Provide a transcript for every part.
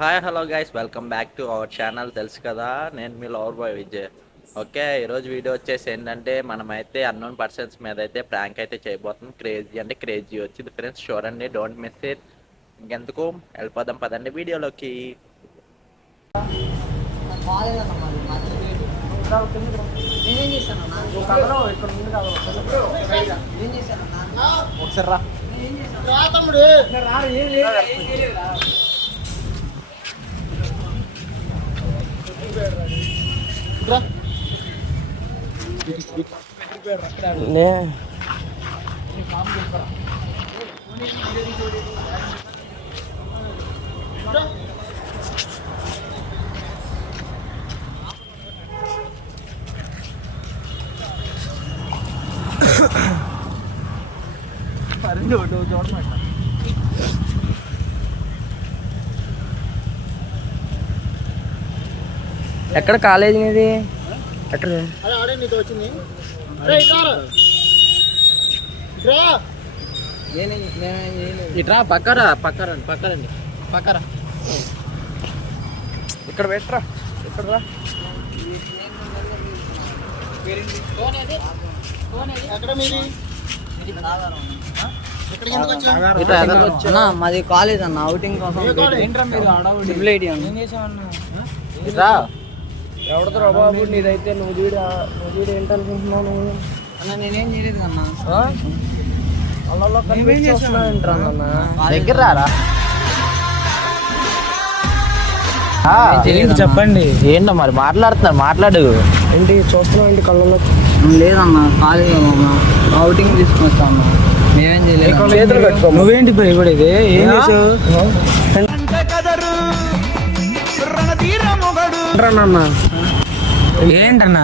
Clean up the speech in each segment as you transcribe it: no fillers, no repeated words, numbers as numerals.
Hi hello guys, welcome back to our channel. తెలుసు కదా, నేను మీ లవర్ బాయ్ విజయ్. ఓకే, ఈరోజు వీడియో వచ్చేసి ఏంటంటే మనమైతే అన్నోన్ పర్సన్స్ మీద అయితే ప్రాంక్ అయితే చేయబోతున్నాం. క్రేజీ అంటే క్రేజీ వచ్చింది ఫ్రెండ్స్, చూడండి, డోంట్ మిస్ ఇట్. ఇంకెందుకు వెళ్ళిపోదాం పదండి వీడియోలోకి. ఎక్కడ కాలేజ్ నీది? ఎక్కడ ఇట్రా పక్కరా పక్కరండి పక్కరండి పక్కరా. ఇక్కడ పెట్టరా, ఇక్కడ రా. మాది కాలేజ్ అన్న, అవుటింగ్ కోసం. ఎవడతో బాబు నీదైతే నువ్వు వీడు ఏంటనుకుంటున్నావు నువ్వు? అన్న నేనేం చేయలేదు అన్న. దగ్గర రారా. చెప్పండి, ఏంటో మరి మాట్లాడుతున్నారు, మాట్లాడు. ఏంటి చూస్తున్నావు? ఏంటి కళ్ళలో? లేదన్న, కాలేజ్ అవుటింగ్ తీసుకుని వచ్చాను. మేమేం చేయలేదు. నువ్వేంటి భయపడేది? ఏం చేసావు? ఏంటన్నా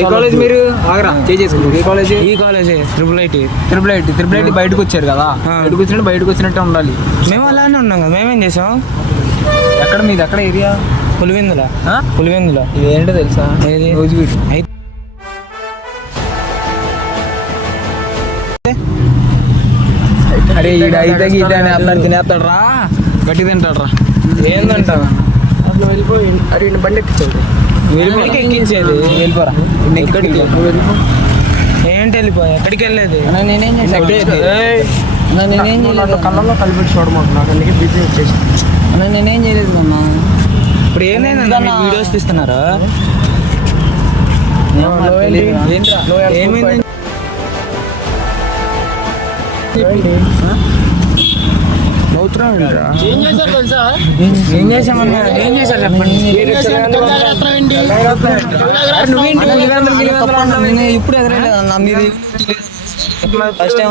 ఏ కాలేజ్ మీరు? ఆగరా, చేసుకుంటారు. ఏ కాలేజ్? ఈ కాలేజ్ ట్రిపుల్ ఐటీ బయటకు వచ్చారు కదా, బయటకు వచ్చినట్టే ఉండాలి. మేము అలానే ఉన్నాం కదా. మేమేం చేసాం? ఎక్కడ మీది? ఎక్కడ ఏరియా? పులివెందుల. ఇది ఏంటో తెలుసా? ఏది? రోజు అయితే అరే అయితే అతను తినేస్తాడు రా, గట్టి తింటాడు రా. ఏందంటావా? అసలు వెళ్ళిపోయి అరే బండి ఎక్కించండి. ఎక్కించేది వెళ్ళిపోరా. ఏంటి వెళ్ళిపోయా? ఎక్కడికి వెళ్ళలేదు? నేనేం కళ్ళలో కలిపి చూడమంటున్నా, అందుకే బిజీ వచ్చేసి. నేనేం చేయలేదు అన్న. ఇప్పుడు ఏమైందా? వీడియోస్ తీస్తున్నారా? ఏమైంది? ఏం చేసామన్నా? ఏం చేశారు చెప్పండి. ఇప్పుడు ఎదురలేదన్నా, మీరు ఫస్ట్ టైం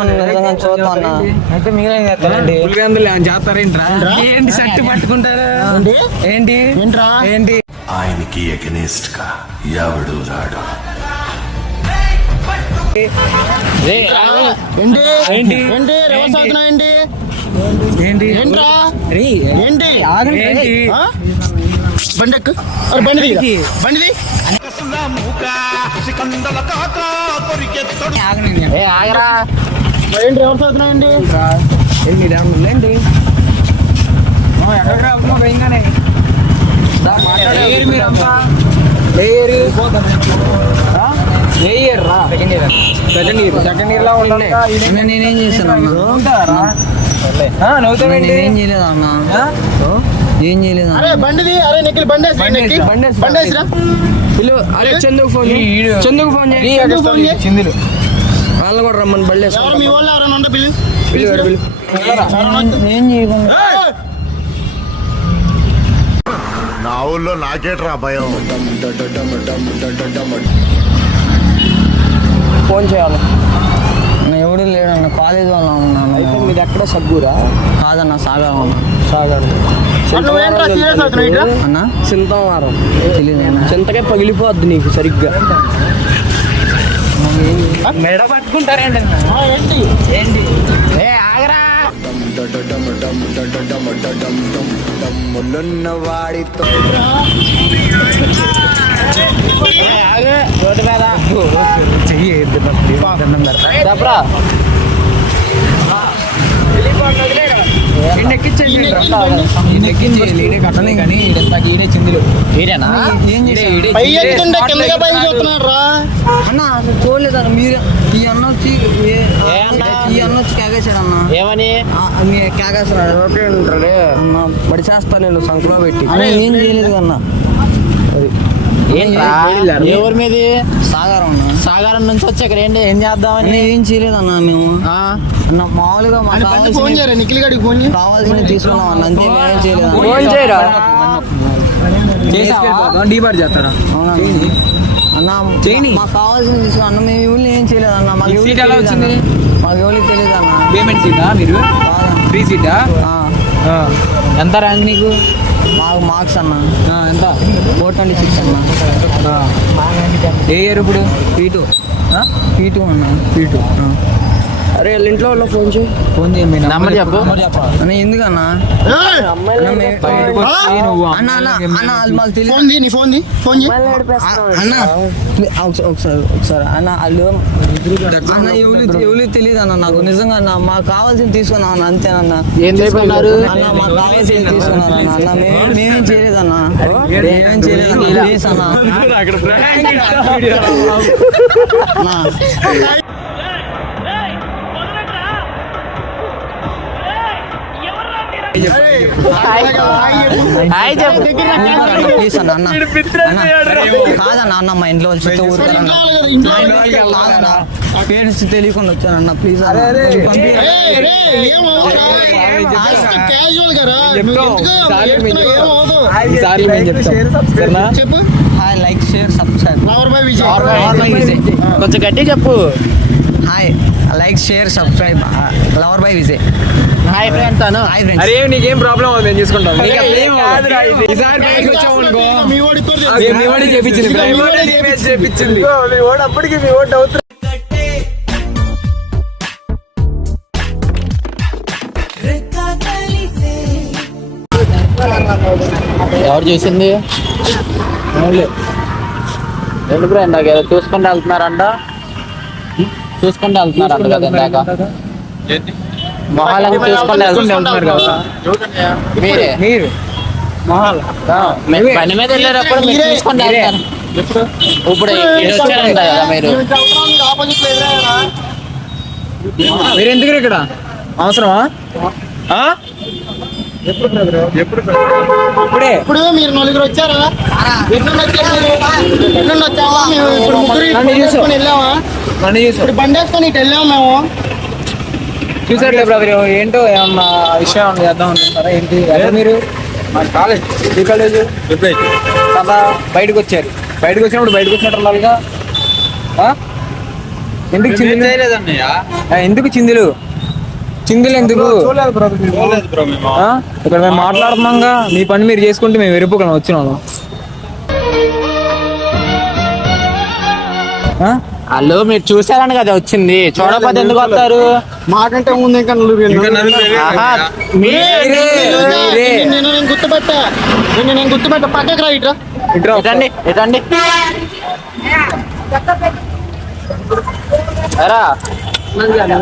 చూద్దాం అన్న. అయితే మీరేం చేస్తారండి? పులిగందులు చేస్తారేంట్రా? ఏంటి షర్ట్ పట్టుకుంటారు? ఏంటి ఏంటి? ఆయనకి ఎగనెస్ట్ గా ఎవడు రాడు. ఆగరా, సెకండ్ ఇయర్ లో ఉండాలి. నేనేం చేశాను? ఏం చేయలేదు అన్న, ఏం చేయలేదు. చందుకు ఫోన్ చిందులు వాళ్ళు కూడా రమ్మని బళ్ళే. ఏం చేయకుండా నా ఊళ్ళో నాకేట్రా భయం. ఫోన్ చేయాలి. ఎవడు లేడన్న, కాలేజ్ వాళ్ళ ఉన్నాను. అయితే మీది ఎక్కడ? సబ్బూరా? కాదన్న, సాగర్ అన్న. చింతవారం తెలియదు. చింతకే పగిలిపోద్ది నీకు సరిగ్గా. మెడ పట్టుకుంటారేంటి? ఆగరా, వాడితో రోడ్డు మీద చెయ్యి చెప్పరా. కట్టలే కానీ ఈడే చిందులు ఈడేనా? అన్న చూడలేదన్న మీరు ఈ అన్న వచ్చి కేకేశాడు అన్న. ఏమని? కేకేస్తాడు అన్న పడి చేస్తా నేను సంఖ్యలో పెట్టి ఏం చేయలేదు అన్న. ఏంట్రా? ఎవరి మీద? సాగరం అన్న. సాగరం నుంచి వచ్చి ఇక్కడ ఏం చేద్దామని? ఏం చేయలేదన్న మేము అన్న మామూలుగా మాకు కావాల్సిన తీసుకున్నాం అన్న అంతే. మేమేం చేయలేదు అన్న. మాకు కావాల్సింది తీసుకున్నాం అన్న. మేము ఎవరు ఏం చేయలేదు అన్న. మాకు ఎవరికి తెలియదు అన్న. పేమెంట్ సీటా మీరు? ఫ్రీ సీటా? ఎంత ర్యాంక్ నీకు? మాకు మార్క్స్ అన్న ఎంత? 426 అన్న. ఏ ఇయర్ ఇప్పుడు? P2 అన్న. P2. అరే ఇంట్లో వాళ్ళు ఫోన్ చేయి. ఫోన్ చేయండి. నెంబర్ చెప్పు. అన్న ఎందుకన్నా ఒకసారి అన్న వాళ్ళు అన్న ఎవరు తెలియదు అన్న నాకు నిజంగా అన్న. మాకు కావాల్సింది తీసుకున్నా అన్న అంతేనన్న. ఏం చేయమన్నారు? అన్న మాకు కావాల్సింది తీసుకున్నాను అన్న. అన్న మేమేం చేయలేదన్న. మేమేం చేయలేదన్న. ప్లీజ్ అన్న. ప్లీజ్ అన్న. అన్న కాదన్న. అన్న మా ఇంట్లో వాళ్ళు చుట్టూ ఊరుతారన్న. కాదన్న పేరెంట్స్ తెలియకుండా వచ్చానన్న. Please hi like share subscribe. కొంచెం గట్టి చెప్పు. Hi like share subscribe lover by Vijay. Hi friends Anu. Hi friends. అరే నీకేం ప్రాబ్లం అవుతుంది నేను చూసుకుంటాను. ఈసారి బయటకు వచ్చావు అనుకో మీ వాడికి చేపించింది. అప్పటికి మీ ఓటు అవుతుంది. ఎవరు చూసింది? రెండు ఫ్రెండ్ ఏదో చూసుకుంటూ వెళ్తున్నారంట. చూసుకుంటూ వెళ్తున్నారంట కదా ఇందాక. మొహాలను చూసుకుంటూ వెళ్తున్నారు కదా మీరే. మీరు పని మీద వెళ్ళేటప్పుడు మీరు చూసుకుంటూ వెళ్తారు. ఇప్పుడు వచ్చారంట కదా మీరు. మీరు ఎందుకు ఇక్కడ అవసరమా? ఇప్పుడే ఇప్పుడు మీరు నలుగురు వచ్చారా? ఎన్నుండి వచ్చావా? మేము ఇప్పుడు ముగ్గురు బండి వేసుకొని వెళ్ళామా? ఇప్పుడు బండి వేసుకొని ఇటు వెళ్ళాము మేము. చూసారులే బ్రదర్. ఏంటో ఏమన్నా విషయం చేద్దాం అనుకుంటారా ఏంటి? అదే మీరు మా కాలేజ్ ఈ కాలేజ్ కదా బయటకు వచ్చారు. బయటకు వచ్చినప్పుడు బయటకు వచ్చినట్టు ఉండాలిగా. ఎందుకు చిందులు? ఎందుకు చిందులు ఎందుకు? ఇక్కడ మేము మాట్లాడుతున్నాంగా. మీ పని మీరు చేసుకుంటే మేము వెరుపుకొని వచ్చినాము. వాళ్ళు మీరు చూసారని కదా వచ్చింది. చూడకపోతే ఎందుకు వస్తారు? మాకంటే ముందు ఇంకా నేను గుర్తుపెట్టా. నేను గుర్తుపెట్టా. పక్కకి రా ఇట్రా. ఎటండి ఎటండి ఎరా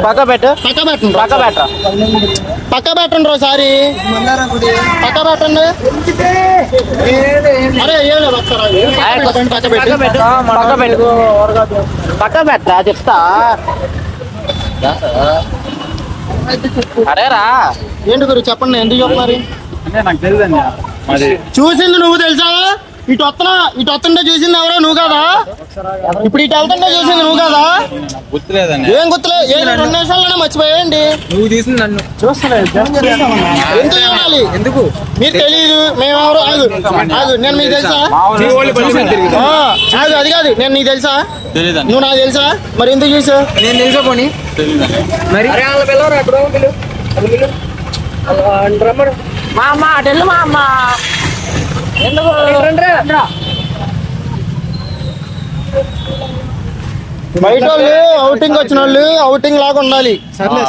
పక్క పెట్టు. పక్క పెట్టరా. పక్క పెట్టండి ఒకసారి. పక్క పెట్టండి. అరే ఏం లేదు ఒకసారి పక్క పెట్టరా చెప్తా. అరేరా ఏంటి గురు చెప్పండి. ఎందుకు చెప్పారు? నాకు తెలియదండి. చూసింది నువ్వు తెలుసా? ఇటు వస్తుంటే చూసింది ఎవరో నువ్వు కదా? ఇప్పుడు ఇటు వెళ్తుంటే చూసింది నువ్వు కదా? ఏం గుర్తులేదు. 2 నిమిషాల్లోనే మర్చిపోయండి. నువ్వు తీసింది నన్ను ఎందుకు చూడాలి? ఎందుకు? మీరు తెలియదు. మేమెవరు? ఆగు. నేను మీకు తెలుసా? ఆగు. అది కాదు. నేను నీకు తెలుసా? నువ్వు నాకు తెలుసా? మరి ఎందుకు చూసావు? నేను తెలుసా పోనీ మరి మా అమ్మ అటెళ్ళు. మా అమ్మ ఎందుకు బయట వాళ్ళు అవుటింగ్ వచ్చిన వాళ్ళు అవుటింగ్ లాగా ఉండాలి.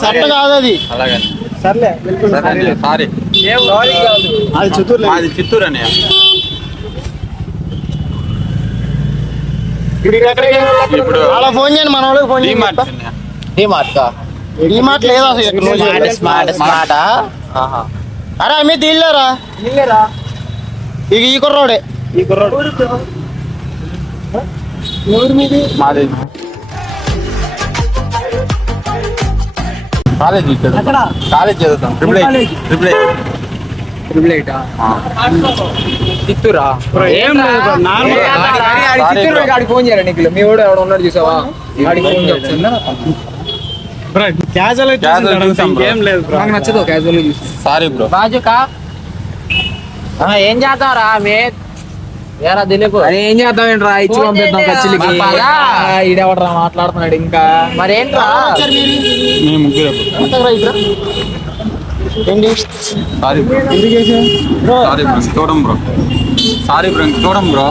సట్ట కాదు అది. అది చిత్తూరు అని. ఇప్పుడు అలా ఫోన్ చేయండి. మన వాళ్ళకి ఫోన్ చేయండి. ఈ మాట ఈ మాట లేదా అసలు? స్మార్ట్. అరే అమ్మి తీయలేరా నీళ్ళేరా ఇక ఈ కుర్రోడే ఈ కుర్రాడు ఎవరు మీది మాది కాలేజ్ ఎక్కడ కాలేజ్ చదువుతాం ట్రిపుల్ ఎయిట్ చిత్తూరా ఏం లేదు చిత్తూరు ఆడికి ఫోన్ చేయాలి నీకు మీ వాడు ఎవడ ఉన్నాడు చూసావా ఆడికి ఫోన్ చేస్తున్నా నాకు నచ్చదు క్యాజువల్ చూసి సారీ బ్రో బాజుకా ఏం చేద్దాంరా మే ఏరా దిలీప్ అరే ఏం చేద్దాం ఏంట్రా ఇచ్చి పంపిద్దాం ఖర్చులకి ఈడెవడరా మాట్లాడుతున్నాడు ఇంకా మరేంట్రా మేము ముగ్గురు ఏంటి సారీ బ్రో సారీ బ్రో చూడం బ్రో